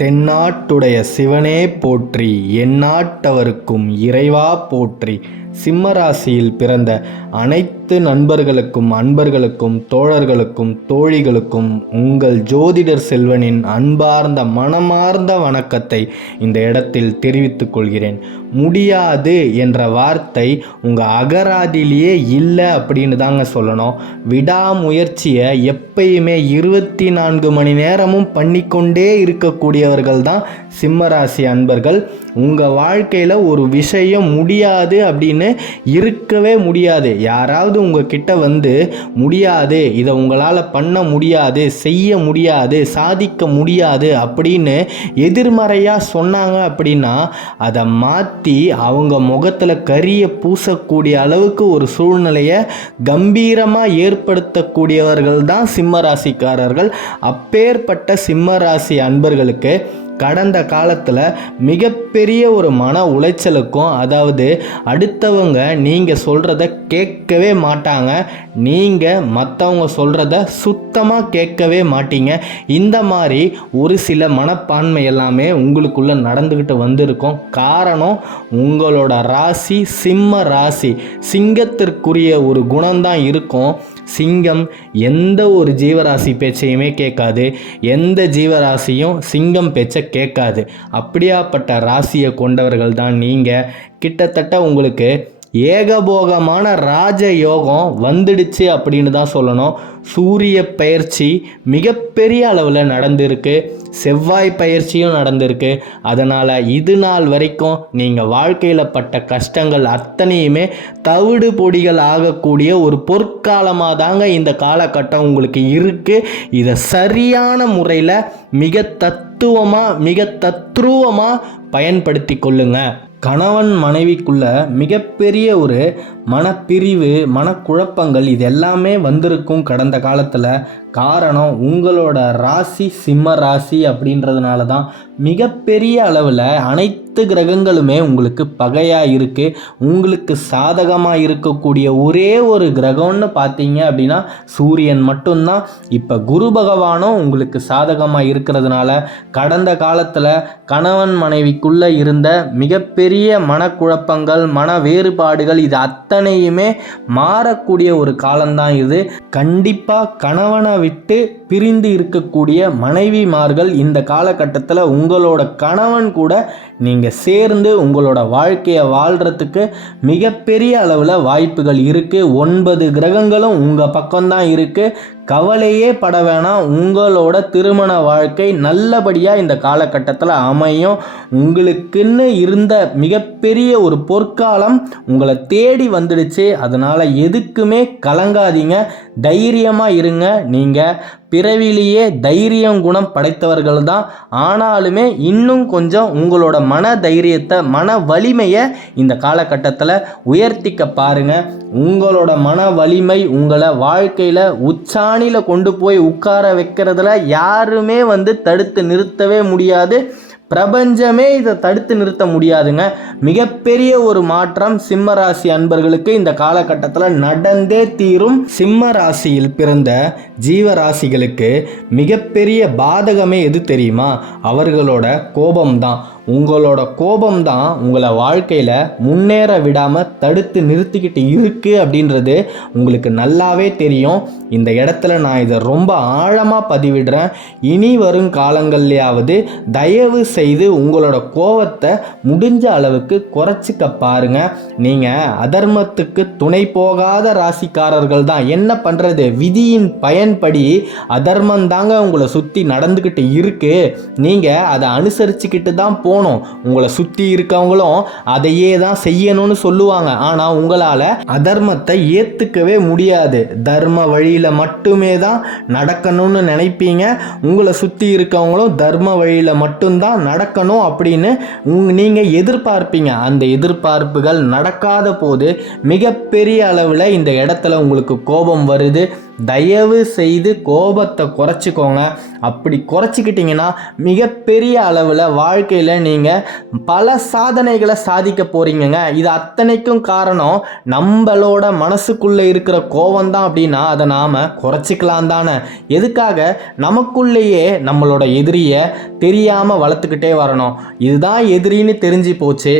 தென்னாட்டுடைய சிவனே போற்றி, எந்நாட்டவர்க்கும் இறைவா போற்றி. சிம்மராசியில் பிறந்த அனைத்து நண்பர்களுக்கும், அன்பர்களுக்கும், தோழர்களுக்கும், தோழிகளுக்கும் உங்கள் ஜோதிடர் செல்வனின் அன்பார்ந்த மனமார்ந்த வணக்கத்தை இந்த இடத்தில் தெரிவித்துக் கொள்கிறேன். முடியாது என்ற வார்த்தை உங்கள் அகராதிலேயே இல்லை அப்படின்னு தாங்க சொல்லணும். விடாமுயற்சியை எப்பயுமே 24 மணி நேரமும் பண்ணிக்கொண்டே இருக்கக்கூடியவர்கள் தான் சிம்மராசி அன்பர்கள். உங்கள் வாழ்க்கையில் ஒரு விஷயம் முடியாது அப்படின்னு இருக்கவே முடியாது. யாராவது உங்ககிட்ட வந்து முடியாது, இதை உங்களால் பண்ண முடியாது, செய்ய முடியாது, சாதிக்க முடியாது அப்படின்னு எதிர்மறையாக சொன்னாங்க அப்படின்னா அதை மாற்றி அவங்க முகத்தில் கரியை பூசக்கூடிய அளவுக்கு ஒரு சூழ்நிலையை கம்பீரமாக ஏற்படுத்தக்கூடியவர்கள் தான் சிம்மராசிக்காரர்கள். அப்பேற்பட்ட சிம்மராசி அன்பர்களுக்கு கடந்த காலத்தில் மிகப்பெரிய ஒரு மன உளைச்சலுக்கும், அதாவது அடுத்தவங்க நீங்கள் சொல்கிறத கேட்கவே மாட்டாங்க, நீங்கள் மற்றவங்க சொல்கிறத சுத்தமாக கேட்கவே மாட்டீங்க. இந்த மாதிரி ஒரு சில மனப்பான்மை எல்லாமே உங்களுக்குள்ளே நடந்துக்கிட்டு வந்திருக்கும். காரணம், உங்களோட ராசி சிம்ம ராசி. சிங்கத்திற்குரிய ஒரு குணம்தான் இருக்கும். சிங்கம் எந்த ஒரு ஜீவராசி பேச்சையுமே கேட்காது, எந்த ஜீவராசியும் சிங்கம் பேச்சை கேட்காது. அப்படியாப்பட்ட ராசியை கொண்டவர்கள் தான் நீங்கள். கிட்டத்தட்ட உங்களுக்கு ஏகபோகமான ராஜ யோகம் வந்துடுச்சு அப்படின்னு தான் சொல்லணும். சூரிய பயிற்சி மிகப்பெரிய அளவில் நடந்திருக்கு, செவ்வாய் பயிற்சியும் நடந்திருக்கு. அதனால் இது நாள் வரைக்கும் நீங்கள் வாழ்க்கையில் பட்ட கஷ்டங்கள் அத்தனையுமே தவிடு பொடிகள் ஆகக்கூடிய ஒரு பொற்காலமாக தாங்க இந்த காலகட்டம் உங்களுக்கு இருக்குது. இதை சரியான முறையில் மிக தத்ரூபமாக பயன்படுத்தி கொள்ளுங்க. கணவன் மனைவிக்குள்ள மிகப்பெரிய ஒரு மனப்பிரிவு, மனக்குழப்பங்கள் இது எல்லாமே வந்திருக்கும் கடந்த காலத்தில். காரணம், உங்களோட ராசி சிம்ம ராசி அப்படின்றதுனால தான் மிகப்பெரிய அளவில் அனைத்து கிரகங்களுமே உங்களுக்கு பகையாக இருக்குது. உங்களுக்கு சாதகமாக இருக்கக்கூடிய ஒரே ஒரு கிரகம்னு பார்த்தீங்க அப்படின்னா சூரியன் மட்டும்தான். இப்போ குரு பகவானும் உங்களுக்கு சாதகமாக இருக்கிறதுனால கடந்த காலத்தில் கணவன் மனைவிக்குள்ளே இருந்த மிகப்பெரிய மனக்குழப்பங்கள், மன வேறுபாடுகள் இது அத்தனையுமே மாறக்கூடிய ஒரு காலம்தான் இது. கண்டிப்பாக கணவனை விட்டு பிரிந்து இருக்கக்கூடிய மனைவிமார்கள் இந்த காலகட்டத்தில் உங்களோட கணவன் கூட நீங்கள் சேர்ந்து உங்களோட வாழ்க்கையை வாழ்கிறதுக்கு மிகப்பெரிய அளவில் வாய்ப்புகள் இருக்குது. 9 கிரகங்களும் உங்கள் பக்கம்தான் இருக்குது. கவலையே பட வேணாம். உங்களோட திருமண வாழ்க்கை நல்லபடியாக இந்த காலகட்டத்தில் அமையும். உங்களுக்குன்னு இருந்த மிகப்பெரிய ஒரு பொற்காலம் உங்களை தேடி வந்துடுச்சு. அதனால் எதுக்குமே கலங்காதீங்க, தைரியமாக இருங்க. நீங்கள் பிறவிலேயே தைரியம் குணம் படைத்தவர்கள் தான். ஆனாலுமே இன்னும் கொஞ்சம் உங்களோட மன தைரியத்தை, மன வலிமையை இந்த காலகட்டத்தில் உயர்த்திக்க பாருங்கள். உங்களோட மன வலிமை உங்களை வாழ்க்கையில் உச்சாணியில் கொண்டு போய் உட்கார வைக்கிறதுல யாருமே தடுத்து நிறுத்தவே முடியாது. பிரபஞ்சமே இதை தடுத்து நிறுத்த முடியாதுங்க. மிகப்பெரிய ஒரு மாற்றம் சிம்மராசி அன்பர்களுக்கு இந்த காலகட்டத்தில் நடந்தே தீரும். சிம்ம ராசியில் பிறந்த ஜீவராசிகளுக்கு மிகப்பெரிய பாதகமே எது தெரியுமா? அவர்களோட கோபம்தான். உங்களோட கோபம்தான் உங்களை வாழ்க்கையில் முன்னேற விடாமல் தடுத்து நிறுத்திக்கிட்டு இருக்குது அப்படின்றது உங்களுக்கு நல்லாவே தெரியும். இந்த இடத்துல நான் இதை ரொம்ப ஆழமாக பதிவிடுறேன். இனி வரும் காலங்கள்லையாவது தயவு செய்து உங்களோட கோபத்தை முடிஞ்ச அளவுக்கு குறைச்சிக்க பாருங்க. நீங்கள் அதர்மத்துக்கு துணை போகாத ராசிக்காரர்கள் தான். என்ன பண்ணுறது, விதியின் பயன்படி அதர்மம் தாங்க உங்களை சுற்றி நடந்துக்கிட்டு இருக்குது. நீங்கள் அதை அனுசரிச்சுக்கிட்டு தான் போகணும். உங்களை சுற்றி இருக்கவங்களும் அதையே தான் செய்யணும்னு சொல்லுவாங்க. ஆனால் உங்களால் அதர்மத்தை ஏற்றுக்கவே முடியாது. தர்ம வழியில் மட்டுமே தான் நடக்கணும்னு நினைப்பீங்க. உங்களை சுற்றி இருக்கவங்களும் தர்ம வழியில் மட்டும்தான் நடக்கணும் அப்படின்னு நீங்கள் எதிர்பார்ப்பீங்க. அந்த எதிர்பார்ப்புகள் நடக்காத போது மிகப்பெரிய அளவில் இந்த இடத்துல உங்களுக்கு கோபம் வருது. தயவு செய்து கோபத்தை குறைச்சிக்கோங்க. அப்படி குறைச்சிக்கிட்டிங்கன்னா மிகப்பெரிய அளவில் வாழ்க்கையில் நீங்கள் பல சாதனைகளை சாதிக்க போகிறீங்கங்க. இது அத்தனைக்கும் காரணம் நம்மளோட மனசுக்குள்ளே இருக்கிற கோபம்தான் அப்படின்னா அதை நாம் குறைச்சிக்கலாம் தானே. எதுக்காக? நமக்குள்ளேயே நம்மளோட எதிரியை தெரியாமல் வளர்த்துக்கிட்டே வரணும். இதுதான் எதிரின்னு தெரிஞ்சு போச்சு,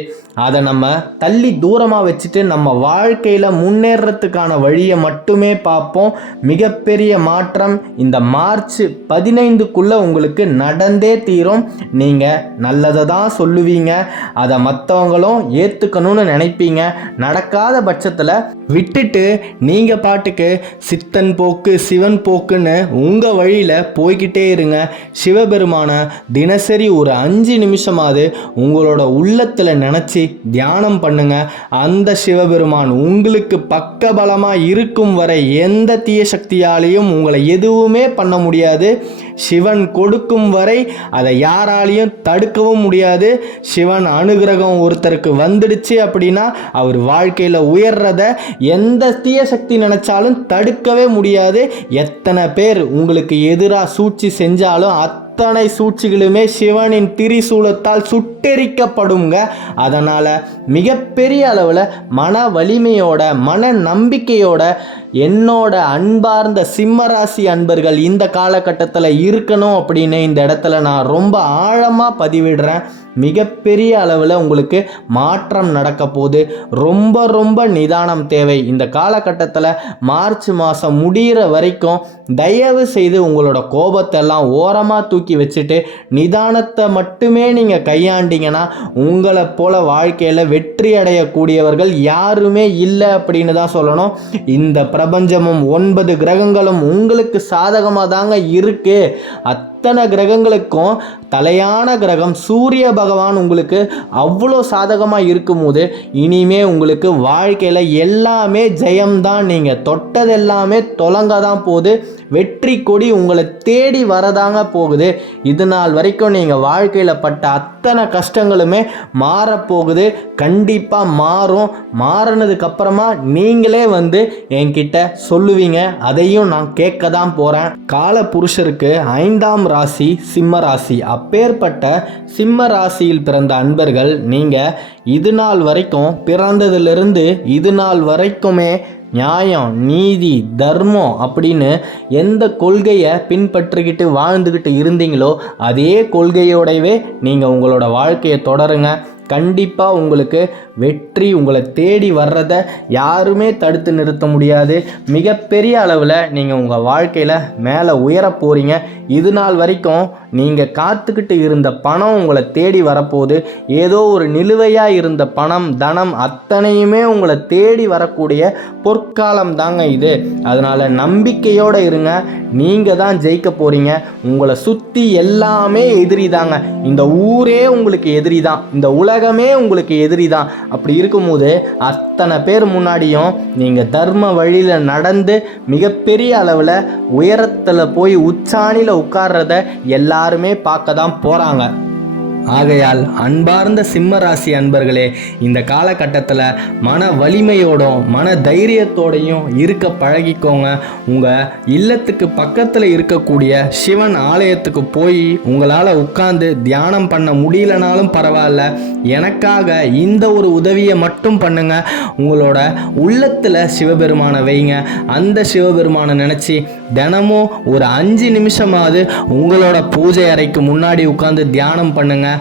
அதை நம்ம தள்ளி தூரமாக வச்சுட்டு நம்ம வாழ்க்கையில் முன்னேறத்துக்கான வழியை மட்டுமே பார்ப்போம். மிகப்பெரிய மாற்றம் இந்த மார்ச் 15க்குள்ளே உங்களுக்கு நடந்தே தீரும். நீங்கள் நல்லதை தான் சொல்லுவீங்க, அதை மற்றவங்களும் ஏற்றுக்கணும்னு நினைப்பீங்க. நடக்காத பட்சத்தில் விட்டுட்டு நீங்கள் பாட்டுக்கு சித்தன் போக்கு சிவன் போக்குன்னு உங்கள் வழியில் போய்கிட்டே இருங்க. சிவபெருமான தினசரி ஒரு 5 நிமிஷமாவது உங்களோட உள்ளத்தில் நினச்சி தியானம் பண்ணுங்க. அந்த சிவபெருமான் உங்களுக்கு பக்கபலமாக இருக்கும் வரை எந்த தீய சக்தியாலையும் உங்களை எதுவுமே பண்ண முடியாது. சிவன் கொடுக்கும் வரை அதை யாராலையும் தடுக்கவும் முடியாது. சிவன் அனுகிரகம் ஒருத்தருக்கு வந்துடுச்சு அப்படின்னா அவர் வாழ்க்கையில் உயர்றத எந்த தீய சக்தி நினைச்சாலும் தடுக்கவே முடியாது. எத்தனை பேர் உங்களுக்கு எதிராக சூழ்ச்சி செஞ்சாலும் அத்தனை சூழ்ச்சிகளுமே சிவனின் திரிசூலத்தால் சுட்டெரிக்கப்படுங்க. அதனால் மிகப்பெரிய அளவில் மன வலிமையோட மன நம்பிக்கையோட என்னோட அன்பார்ந்த சிம்மராசி அன்பர்கள் இந்த காலகட்டத்தில் இருக்கணும் அப்படின்னு இந்த இடத்துல நான் ரொம்ப ஆழமாக பதிவிடுறேன். மிகப்பெரிய அளவில் உங்களுக்கு மாற்றம் நடக்க போகுது. ரொம்ப ரொம்ப நிதானம் தேவை. இந்த காலகட்டத்தில் மார்ச் மாதம் முடிகிற வரைக்கும் தயவு செய்து உங்களோட கோபத்தை எல்லாம் ஓரமாக தூக்கி வச்சுட்டு நிதானத்தை மட்டுமே நீங்கள் கையாண்டிங்கன்னா உங்களை போல வாழ்க்கையில் வெற்றி அடையக்கூடியவர்கள் யாருமே இல்லை அப்படின்னு தான் சொல்லணும். இந்த பிரபஞ்சமும் 9 கிரகங்களும் உங்களுக்கு சாதகமாக தாங்க இருக்கு. அத்தனை கிரகங்களுக்கும் தலையான கிரகம் சூரிய பகவான் உங்களுக்கு அவ்வளோ சாதகமாக இருக்கும்போது இனிமே உங்களுக்கு வாழ்க்கையில் எல்லாமே ஜெயம்தான். நீங்கள் தொட்டது எல்லாமே தொலங்க தான் போகுது. வெற்றி கொடி உங்களை தேடி வரதாங்க போகுது. இது நாள் வரைக்கும் நீங்கள் வாழ்க்கையில் பட்ட அத்தனை கஷ்டங்களுமே மாறப்போகுது. கண்டிப்பாக மாறும். மாறினதுக்கு அப்புறமா நீங்களே வந்து என்கிட்ட சொல்லுவீங்க. அதையும் நான் கேட்க தான் போகிறேன். கால புருஷருக்கு 5ஆம் ராசி சிம்ம ராசி. அப்பேற்பட்ட சிம்ம ராசியில் பிறந்த அன்பர்கள் நீங்கள் இது நாள் வரைக்கும் பிறந்ததிலிருந்து இது நாள் வரைக்குமே நியாயம் நீதி தர்மம் அப்படின்னு எந்த கொள்கையை பின்பற்றிக்கிட்டு வாழ்ந்துக்கிட்டு இருந்தீங்களோ அதே கொள்கையோடவே நீங்கள் உங்களோட வாழ்க்கையை தொடருங்க. கண்டிப்பாக உங்களுக்கு வெற்றி உங்களை தேடி வர்றதை யாருமே தடுத்து நிறுத்த முடியாது. மிகப்பெரிய அளவில் நீங்கள் உங்கள் வாழ்க்கையில் மேலே உயர போகிறீங்க. இது நாள் வரைக்கும் நீங்கள் காத்துக்கிட்டு இருந்த பணம் உங்களை தேடி வரப்போகுது. ஏதோ ஒரு நிலுவையாக இருந்த பணம் தனம் அத்தனையுமே உங்களை தேடி வரக்கூடிய பொற்காலம் தாங்க இது. அதனால் நம்பிக்கையோடு இருங்க. நீங்கள் தான் ஜெயிக்க போகிறீங்க. உங்களை சுற்றி எல்லாமே எதிரி தாங்க. இந்த ஊரே உங்களுக்கு எதிரி தான். இந்த உலகமே உங்களுக்கு எதிரி தான். அப்படி இருக்கும்போது அத்தனை பேர் முன்னாடியும் நீங்கள் தர்ம வழியில் நடந்து மிகப்பெரிய அளவில் உயரத்தில் போய் உச்சாணியில் உட்கார்றத எல்லாருமே பார்க்க தான் போகிறாங்க. ஆகையால் அன்பார்ந்த சிம்ம ராசி அன்பர்களே, இந்த காலகட்டத்தில் மன வலிமையோடும் மன தைரியத்தோடையும் இருக்க பழகிக்கோங்க. உங்கள் இல்லத்துக்கு பக்கத்தில் இருக்கக்கூடிய சிவன் ஆலயத்துக்கு போய் உங்களால் உட்கார்ந்து தியானம் பண்ண முடியலனாலும் பரவாயில்ல, எனக்காக இந்த ஒரு உதவியை மட்டும் பண்ணுங்க. உங்களோட உள்ளத்தில் சிவபெருமானை வைங்க. அந்த சிவபெருமானை நினச்சி தினமும் ஒரு 5 நிமிஷமாவது உங்களோட பூஜை அறைக்கு முன்னாடி உட்கார்ந்து தியானம் பண்ணுங்க.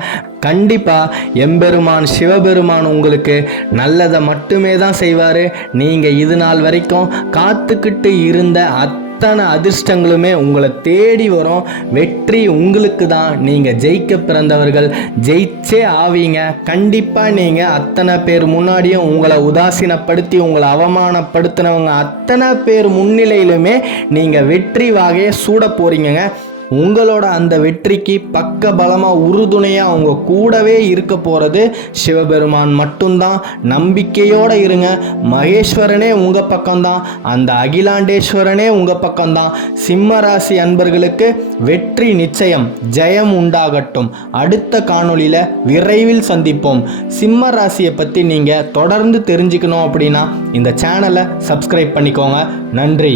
கண்டிப்பாக எம்பெருமான் சிவபெருமான் உங்களுக்கு நல்லதை மட்டுமே தான் செய்வார். நீங்கள் இது நாள் வரைக்கும் காத்துக்கிட்டு இருந்த அத்தனை அதிர்ஷ்டங்களுமே உங்களை தேடி வரும். வெற்றி உங்களுக்கு தான். நீங்கள் ஜெயிக்க பிறந்தவர்கள், ஜெயிச்சே ஆவீங்க. கண்டிப்பாக நீங்கள் அத்தனை பேர் முன்னாடியும் உங்களை உதாசீனப்படுத்தி உங்களை அவமானப்படுத்தினவங்க அத்தனை பேர் முன்னிலையிலுமே நீங்கள் வெற்றி வாகையை சூட போகிறீங்க. உங்களோட அந்த வெற்றிக்கு பக்க பலமாக உறுதுணையாக அவங்க கூடவே இருக்க போகிறது சிவபெருமான் மட்டும்தான். நம்பிக்கையோடு இருங்க. மகேஸ்வரனே உங்கள் பக்கம்தான். அந்த அகிலாண்டேஸ்வரனே உங்கள் பக்கம்தான். சிம்ம ராசி அன்பர்களுக்கு வெற்றி நிச்சயம். ஜெயம் உண்டாகட்டும். அடுத்த காணொளியில் விரைவில் சந்திப்போம். சிம்ம ராசியை பற்றி நீங்கள் தொடர்ந்து தெரிஞ்சுக்கணும் அப்படின்னா இந்த சேனலை சப்ஸ்கிரைப் பண்ணிக்கோங்க. நன்றி.